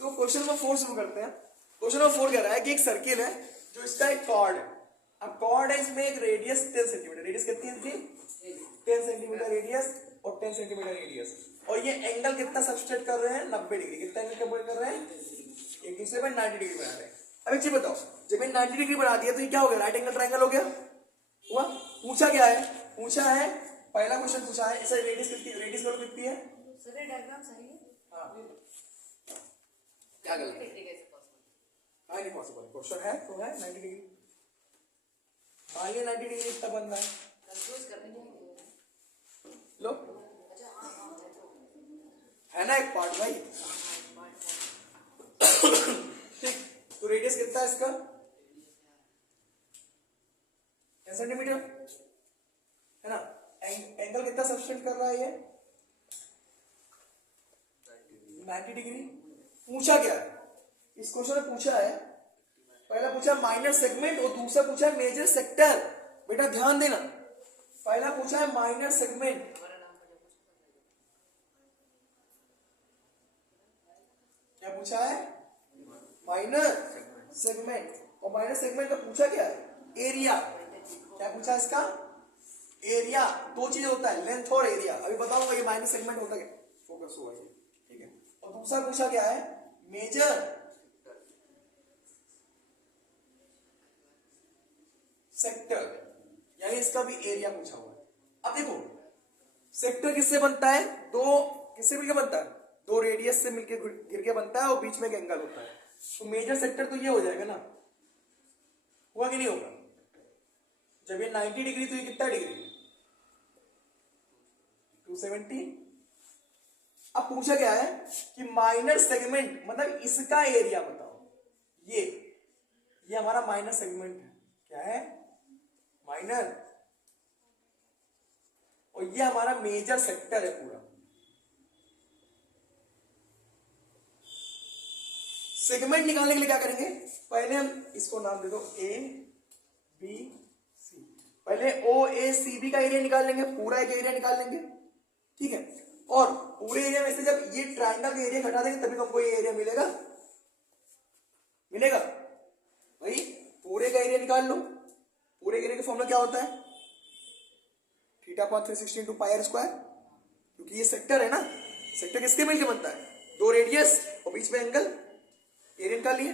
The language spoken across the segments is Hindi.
तो क्वेश्चन नंबर 4 शुरू करते हैं। क्वेश्चन नंबर 4 कह रहा है कि एक सर्किल है जो इसका एक कॉर्ड है। अब कॉर्ड है, इसमें एक रेडियस 10 सेंटीमीटर, रेडियस कितनी है इसकी 10 सेंटीमीटर रेडियस और 10 सेंटीमीटर रेडियस, और ये एंगल कितना सब्सटेट कर रहे हैं 90 डिग्री। कितना एंगल कंप्यूट कर रहे हैं, एक दूसरे पर 90 डिग्री बना रहे हैं। अब एक चीज बताओ, जब ये 90 डिग्री बना दिया तो ये क्या हो गया, राइट एंगल ट्रायंगल हो गया हुआ। पूछा क्या है, पूछा है पहला क्वेश्चन पूछा है इसे रेडियस कितनी, रेडियस वैल्यू कितनी है सर ये डायग्राम सही है। हाँ क्या गलत है, हाँ नहीं पॉसिबल, क्वेश्चन है तो है 90 डिग्री, मान लिया 90 डिग्री इतना बन रहा है, कंफ्यूज करने के लिए लो अच्छा हाँ हाँ है ना एक पार्ट भाई। ठीक, तो रेडियस कितना है इसका 10 सेंटीमीटर है ना। एंगल कितना सब्सटेंड कर रहा है ये 90 डिग्री। पूछा क्या है, इस क्वेश्चन में पूछा है, पहला पूछा माइनर सेगमेंट और दूसरा पूछा है मेजर सेक्टर। बेटा ध्यान देना, पहला पूछा है माइनर सेगमेंट, क्या पूछा है माइनर सेगमेंट, और माइनर सेगमेंट का पूछा क्या है एरिया। क्या पूछा है इसका एरिया। दो चीजें होता है लेंथ और एरिया, अभी बताऊंगा ये माइनर सेगमेंट होता क्या, फोकस हुआ ये ठीक है। और दूसरा पूछा क्या है मेजर सेक्टर, यानी इसका भी एरिया पूछा हुआ है। अब देखो सेक्टर किससे बनता है, दो किससे मिलकर बनता है, दो रेडियस से मिलकर गिर के बनता है और बीच में एक एंगल होता है। तो मेजर सेक्टर तो ये हो जाएगा ना, हुआ कि नहीं होगा, जब ये 90 डिग्री तो ये कितना डिग्री 270। अब पूछा क्या है कि माइनर सेगमेंट मतलब इसका एरिया बताओ, ये हमारा माइनर सेगमेंट है, क्या है माइनर, और ये हमारा मेजर सेक्टर है पूरा। सेगमेंट निकालने के लिए क्या करेंगे, पहले हम इसको नाम दे दो ए बी सी, पहले ओ ए सी बी का एरिया निकाल लेंगे, पूरा एक एरिया निकाल लेंगे ठीक है। और पूरे एरिया में से जब ये ट्रायंगल का एरिया घटा देंगे तभी हमको ये एरिया मिलेगा, मिलेगा भाई। पूरे का एरिया निकाल लो, पूरे एरिया का फॉर्मूला क्या होता है theta upon 360 into pi r square, क्योंकि ये सेक्टर है ना, सेक्टर किसके मिलकर बनता है, दो रेडियस और बीच में एंगल, एरिया निकाल लिए।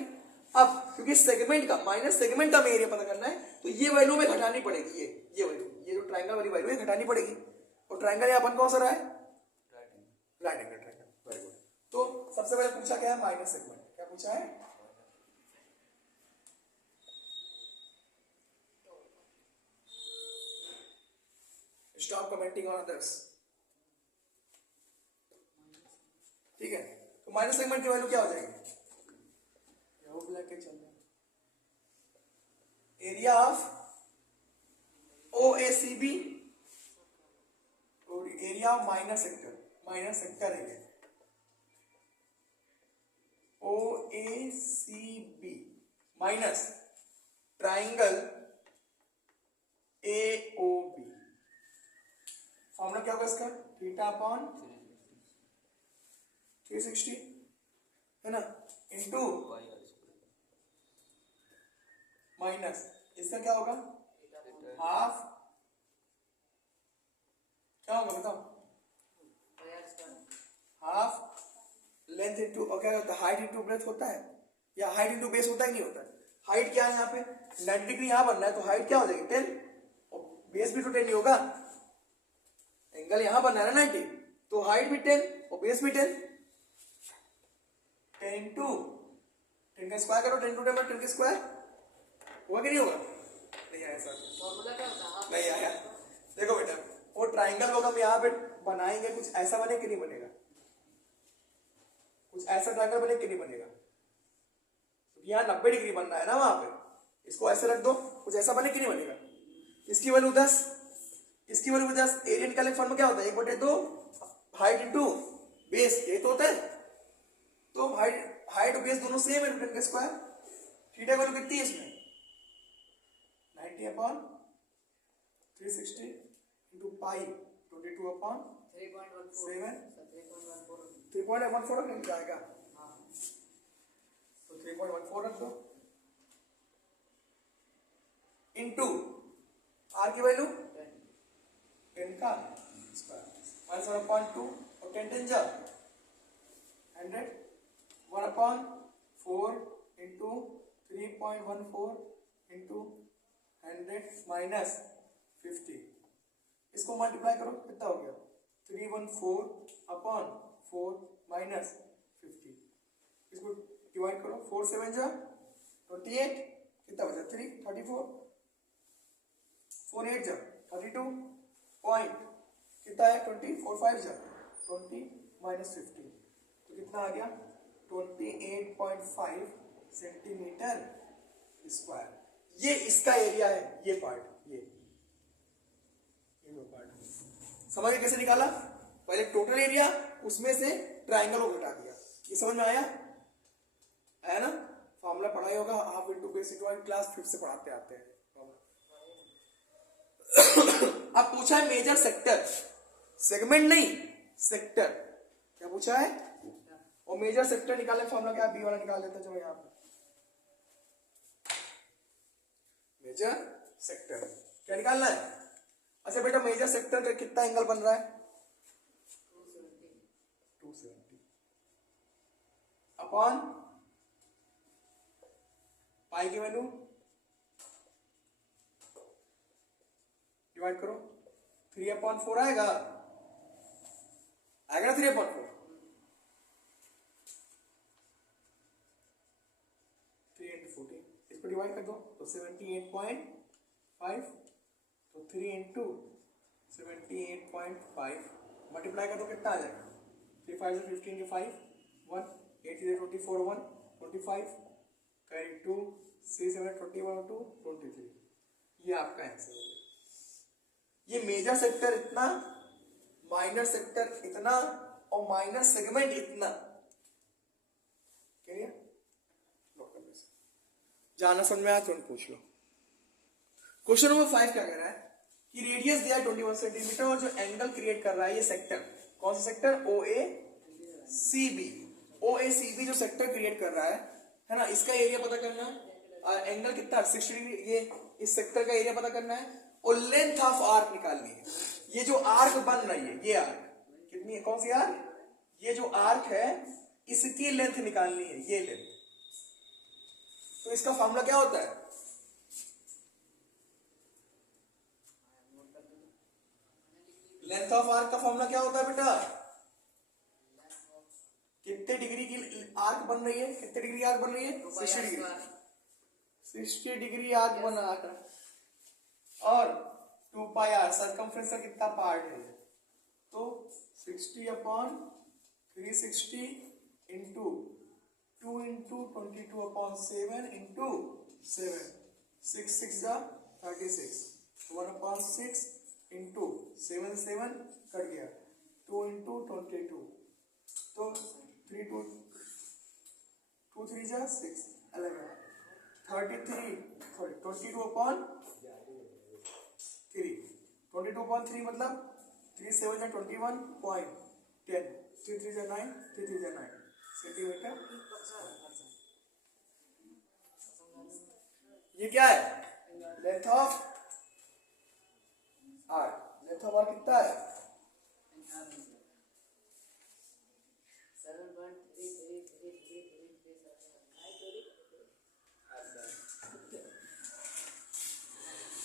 अब क्योंकि सेगमेंट का माइनर सेगमेंट का एरिया पता करना है तो ये वैल्यू में घटानी पड़ेगी, ये वैल्यू, ये जो ट्रायंगल वाली वैल्यू है घटानी पड़ेगी, और ट्रायंगल यहाँ बन कौन सा रहा है right angle triangle, very good. तो सबसे पहले पूछा क्या है माइनर सेगमेंट, क्या पूछा है स्टॉप कमेंटिंग ऑन अदर्स, ठीक है। तो माइनर सेगमेंट की वैल्यू क्या हो जाएगी, वो ब्लैक के चल रहा है, area of O A C B और area of minor sector, minor sector है O A C B minus triangle A O B. Formula क्या होगा इसका थीटा अपॉन 360 है ना इंटू माइनस इसका क्या होगा हाफ, क्या होगा बताओ हाफ लेंथ इंटू, और क्या होता है हाइट इंटू ब्रेथ होता है, या हाइट इंटू बेस होता ही नहीं होता। हाइट क्या है यहाँ पे 90 डिग्री यहाँ बनना है तो हाइट क्या हो जाएगी 10, और बेस भी तो 10 नहीं होगा, एंगल यहाँ बनना है ना 90, तो हाइट भी 10 और बेस भी 10, 10 इंटू 10 का स्क्वायर करो, 10 टू 10 10 का स्क्वायर होगा कि नहीं होगा, नहीं आया सर फॉर्मूला क्या होता है नहीं आया। देखो बेटा वो ट्राइंगल को हम यहाँ पे बनाएंगे, कुछ ऐसा बने कि नहीं बनेगा, कुछ ऐसा ट्राइंगल बने कि नहीं बनेगा, यहाँ 90 डिग्री बनना है ना वहां पे, इसको ऐसे रख दो, कुछ ऐसा बने कि नहीं बनेगा। इसकी वैल्यू 10, इसकी वैल्यू 10, एरिया निकालने फॉर्मूला क्या होता है 1/2 हाइट इंटू बेस, ये तो होता है, तो हाइट और बेस दोनों सेम है 10 का स्क्वायर। थीटा वैल्यू कितनी है इसमें 90 अपॉन 360 इंटू पाई 22 अपॉन 3.14 7 3.14 3.14 जाएगा 4 रख दो इनटू आर की वैल्यू 10 का स्क्वायर माइनस 1/2 और 10 10 जा 100 1/4 इंटू 3.14 इंटू 100 माइनस 50 इसको मल्टीप्लाई करो कितना हो गया 314/4 माइनस 50 इसको डिवाइड करो 4 7 जा 28 कितना बचा 3 34 4 8 जा 32 पॉइंट कितना है 20 4 5 जा 20 माइनस 50 तो कितना आ गया 28.5 सेंटीमीटर स्क्वायर। ये इसका एरिया है ये पार्ट ये पार्ट समझ गए कैसे निकाला पहले टोटल एरिया उसमें से ट्राइंगल को घटा दिया। ये समझ में आया ना फॉर्मूला पढ़ा ही होगा half into base into class 5 से पढ़ाते आते हैं। अब पूछा है मेजर सेक्टर सेगमेंट नहीं सेक्टर क्या पूछा है और मेजर सेक्टर निकालने फॉर्मूला क्या बी वाला निकाल लेते चलो यहाँ पे मेजर सेक्टर क्या निकालना है। अच्छा बेटा मेजर सेक्टर का कितना एंगल बन रहा है 270 अपॉन पाई की वैल्यू डिवाइड करो 3/4 आएगा ना 3/4 3 into 14 इसको डिवाइड कर दो तो 78.5 तो 3 into 78.5 मल्टीप्लाई कर दो कितना आ जाएगा 3 5 से 15 के 5 1 8 से 24 1 25 कैरी 2 6 7 21 2 23 ये आपका आंसर है। ये मेजर सेक्टर इतना माइनर सेक्टर इतना और माइनर सेगमेंट इतना क्लियर जाना समझ में आया तुरंत पूछ लो। क्वेश्चन नंबर 5 क्या कह रहा है कि रेडियस दिया है 21 सेंटीमीटर और जो एंगल क्रिएट कर रहा है ये सेक्टर कौन सा सेक्टर OACB जो सेक्टर क्रिएट कर रहा है ना इसका एरिया पता करना एंगल कितना 60 डिग्री ये इस सेक्टर का एरिया पता करना है और लेंथ ऑफ आर्क निकालनी है। ये जो आर्क बन रही है ये आर्क कितनी है कौन सी आर्क ये जो आर्क है इसकी लेंथ निकालनी है ये लेंथ। तो इसका फॉर्मूला क्या होता है लेंथ ऑफ आर्क का फॉर्मूला क्या होता है बेटा कितने डिग्री की आर्क बन रही है कितने डिग्री आर्क बन रही है 60 डिग्री आर्क बन रहा है और 2 पाई आर सर्कमफ्रेंस का कितना पार्ट है तो 60/360 इंटू 2 इंटू 22/7 इंटू 7 6 6 जा 36 1/6 इंटू 7 7 कट गया 2 इंटू 22 तो 3 2 2 3 जा 6 11 33 सॉरी 22/3 मतलब 3 7 जा 21.10 3 3 जा 9 3 3 जा 9 सेंटीमीटर। ये क्या है लेंथ ऑफ आर्क कितना है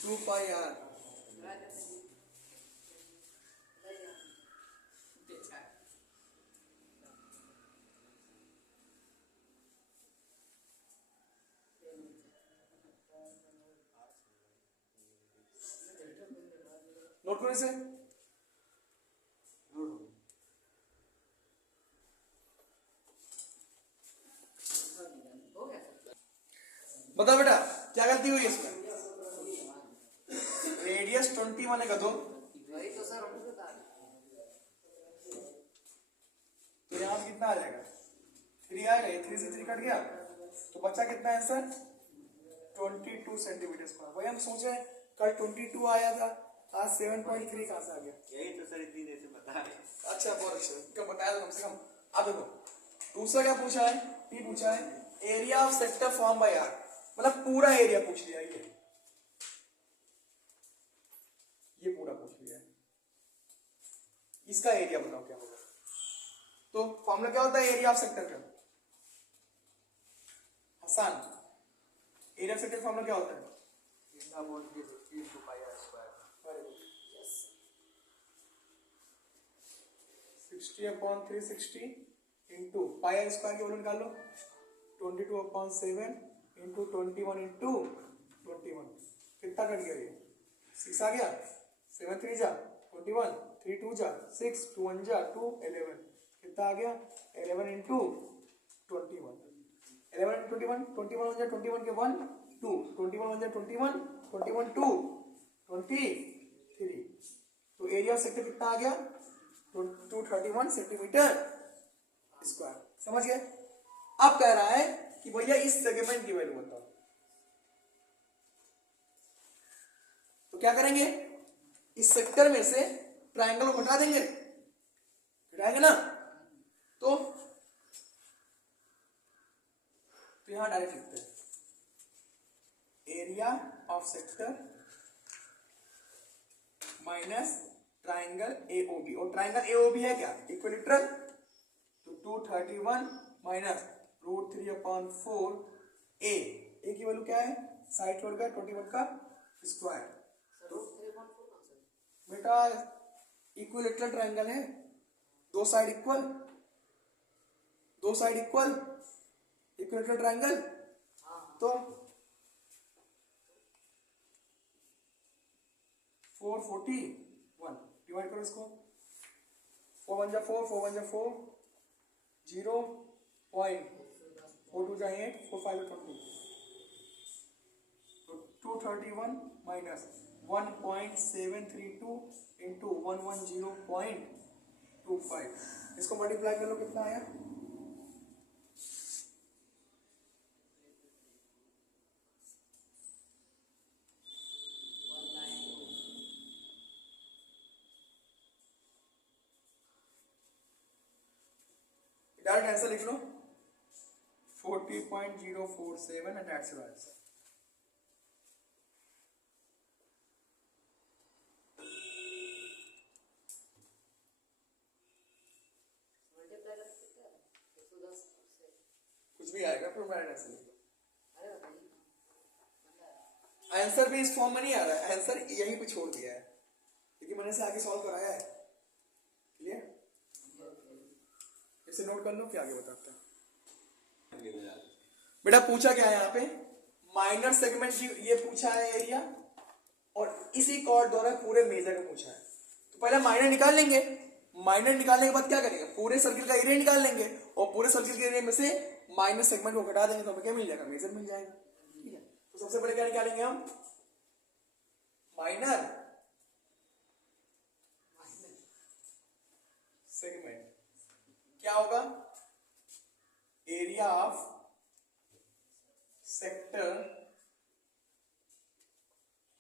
2 पाई आर नोट करो इसे बताओ बेटा क्या गलती हुई इसमें रेडियस 20 माने का दो वही तो सर हमको बता तो यहाँ कितना आ जाएगा 3 आएगा ये 3 से 3 कट गया तो बच्चा कितना है आंसर 22 सेंटीमीटर स्क्वायर। वही हम सोच रहे हैं कल 22 आया था आज 7.3 कहां से आ गया यही तो सर इतनी देर से बता रहे। अच्छा बहुत अच्छा क्या बताया था कम से कम। अब देखो दूसरा क्या पूछा है P पूछा है area of sector form by r, मतलब पूरा एरिया पूछ लिया ये पूरा पूछ लिया है, इसका एरिया बताओ क्या होगा। तो फॉर्मूला क्या होता है एरिया ऑफ सेक्टर का? Hasan, area of sector formula क्या होता है? 60/360 इंटू पाई आर स्क्वायर की वैल्यू निकाल लो, 22/7 इंटू 21 इंटू 21, कितना कट गया ये? 6 आ गया, 7 3 जा 21, 3 2 जा 6, 2 1 जा 2, 11, कितना आ गया? 11 इंटू 21, 11 इंटू 21, 21 1 जा 21 के 1 2, 21 1 जा 21, 21 2 23, तो एरिया ऑफ सेक्टर कितना आ गया? 231 सेंटीमीटर स्क्वायर। समझ गए? अब कह रहा है कि भैया इस सेगमेंट की वैल्यू बताओ, तो क्या करेंगे? इस सेक्टर में से ट्रायंगल को घटा देंगे, घटाएंगे ना, तो यहां डायरेक्ट लिखते हैं area of sector minus triangle AOB, और ट्राइंगल एओबी है क्या? इक्विलेटरल, तो 231 माइनस √3/4 ए की वैल्यू क्या है? साइड छोड़ गया 21 का स्क्वायर। बेटा इक्विलेटरल ट्राइंगल है, दो साइड इक्वल, इक्विलेटरल ट्राइंगल, तो 441 डिवाइड करो इसको, 4 1 जा 4, 4 1 जा 4, 0.4 2 जा 8, 4 5 जा 20, तो 231 माइनस 1.732 इंटू 110.25, इसको मल्टीप्लाई कर लो, कितना आया? डायरेक्ट आंसर लिख लो 40.047 एंड दैट्स योर आंसर। कुछ भी आएगा पर डायरेक्ट आंसर लिख लो। आंसर भी इस फॉर्म में नहीं आ रहा है, आंसर यहीं पे छोड़ दिया है क्योंकि मैंने से आगे सॉल्व कराया है। क्लियर? इसे नोट कर लो फिर आगे बताते हैं। बेटा पूछा क्या है यहाँ पे? माइनर सेगमेंट की ये पूछा है एरिया, और इसी कॉर्ड द्वारा पूरे मेजर का पूछा है। तो पहले माइनर निकाल लेंगे, माइनर निकालने के बाद क्या करेंगे? पूरे सर्किल का एरिया निकाल लेंगे, और पूरे सर्किल के एरिया में से माइनर सेगमेंट को घटा देंगे तो हमें क्या मिल जाएगा? मेजर मिल जाएगा। ठीक है, तो सबसे पहले क्या निकालेंगे हम? माइनर सेगमेंट क्या होगा? Area of sector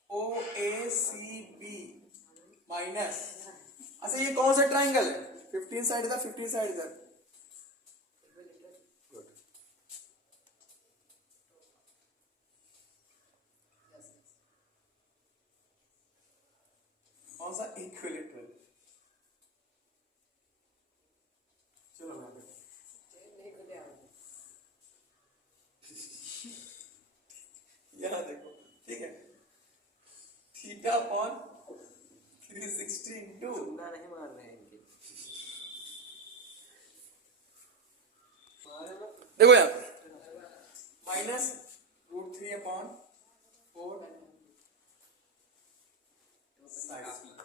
OACB minus, अच्छा ये कौन सा ट्राइंगल है? 15 साइड इधर 15 साइड इधर, गुड। कौन सा? इक्विलेटरल। चलो यहाँ देखो, ठीक है, थीटा अपॉन 360 इंटू, नहीं मार रहे हैं इनके। देखो यहाँ पे माइनस √3/4 60/,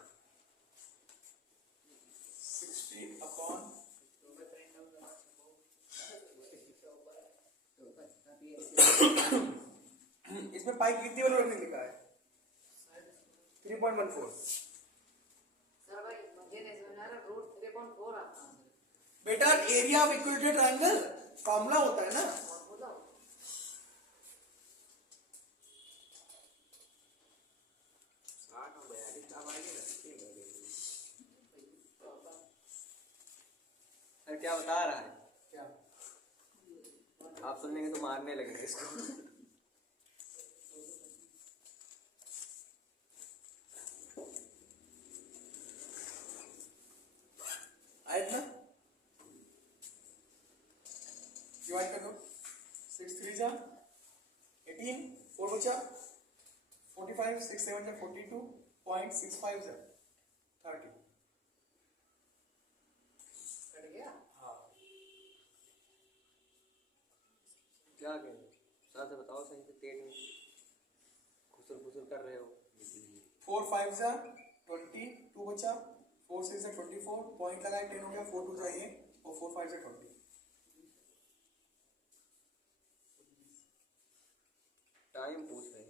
इसमें पाई कितनी वैल्यू रखने लिखा है? 3.14। सर भाई मुझे नहीं समझ आ रहा, √3/4 आता है बेटा area of equilateral triangle formula होता है ना, फॉर्मूला। सर क्या बता रहा है? क्या आप सुन लेंगे तो मारने लगेंगे इसको। आया ना, डिवाइड कर दो। 6 3 जा 18, 4 बचा 45, 6 7 जा 42.65 जा 30। कट गया। हाँ क्या कहेंगे सर से बताओ सही से, पेट में खुसर खुसर कर रहे हो। 4 5 जा 20, 2 बचा 4 6 जा 24, पॉइंट लगाए 10 हो गया, 4 2 जा 8 और 4 5 जा 20। टाइम पूछ रहे हैं।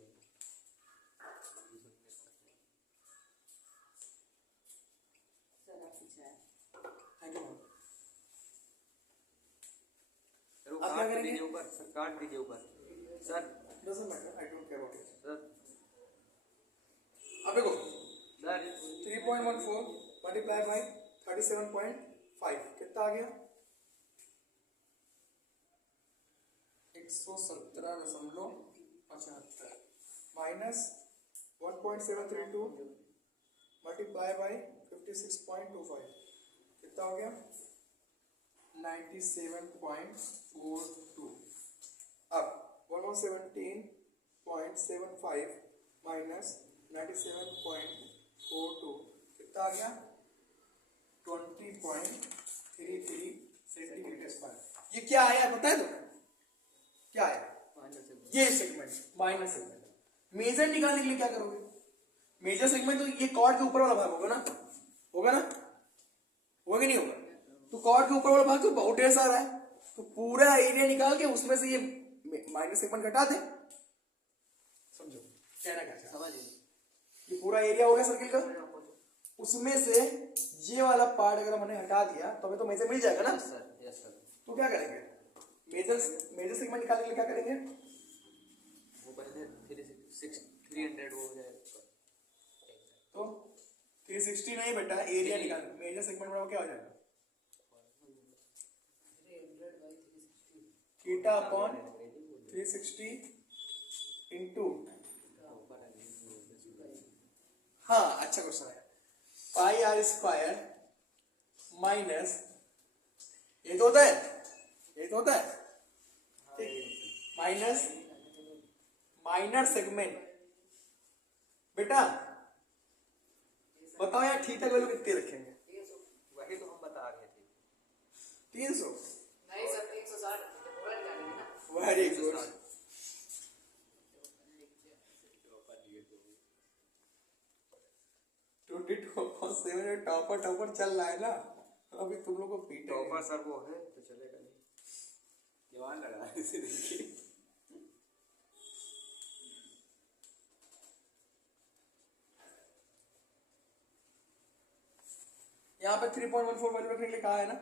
सर आप पीछे आए। Thank you. सर वो अब क्या काट करेंगे? दीजिए ऊपर, सर काट दीजिए ऊपर sir. Doesn't matter, I don't care about it. Sir अब देखो सर 3.14 मल्टीप्लाई बाय 37.5 कितना आ गया? 117.75 माइनस 1.732 मल्टीप्लाई बाय 56.25 कितना हो गया? 97.42। अब 117.75 माइनस 97.42 कितना आ गया? 20.33 सेंटीमीटर स्क्वायर। ये क्या आया पता है तुम्हें? क्या आया? ये सेगमेंट माइनस सेगमेंट। मेजर निकालने के लिए क्या करोगे? मेजर सेगमेंट तो ये कॉर्ड के ऊपर वाला भाग होगा ना, होगा ना, होगा कि नहीं होगा? तो कॉर्ड के ऊपर वाला भाग तो बहुत ढेर सारा है, तो पूरा एरिया निकाल के उसमें से ये माइनस सेगमेंट घटा दे। समझो कहना क्या चाह रहा हूं? ये पूरा एरिया हो गया सर्किल का, उसमें से ये वाला पार्ट अगर हमने हटा दिया तो हमें तो मेजर मिल जाएगा ना। Yes sir. तो क्या करेंगे? मेजर सेगमेंट निकालने के लिए क्या करेंगे? वो पहले 300 वो हो जाएगा तो 360 नहीं बेटा, एरिया निकाल। मेजर सेगमेंट बराबर क्या हो जाएगा? 300 by 360। थीटा अपॉन 360 इंटू, हाँ अच्छा क्वेश्चन है, पाई आर स्क्वायर माइनस, ये तो होता है, ये तो होता है ठीक, माइनस माइनर सेगमेंट। बेटा बताओ यार थीटा की वैल्यू कितनी रखेंगे? वही तो हम बता रहे थे। 300। नहीं सर 360 पूरा निकालेंगे ना। Very good. 22.7 टॉपर चल रहा है ना, अभी तुम लोग को पीटेंगे। टॉपर सर वो है तो चलेगा नहीं। जवान लगा इसे देखिए। यहाँ पे 3.14 वैल्यू रखने के लिए कहा है ना।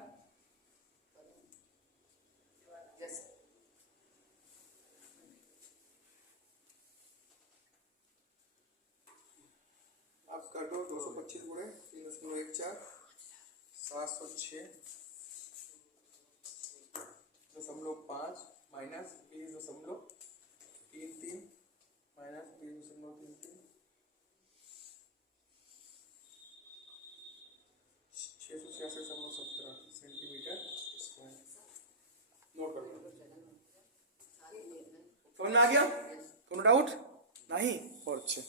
यस आप कर दो 225 गुणे 3.14 706.5 minus 20.33 minus 20.33 666.17 centimetre square. Note कर लो। समझ में आ गया? कोनो डाउट नहीं? और अच्छे।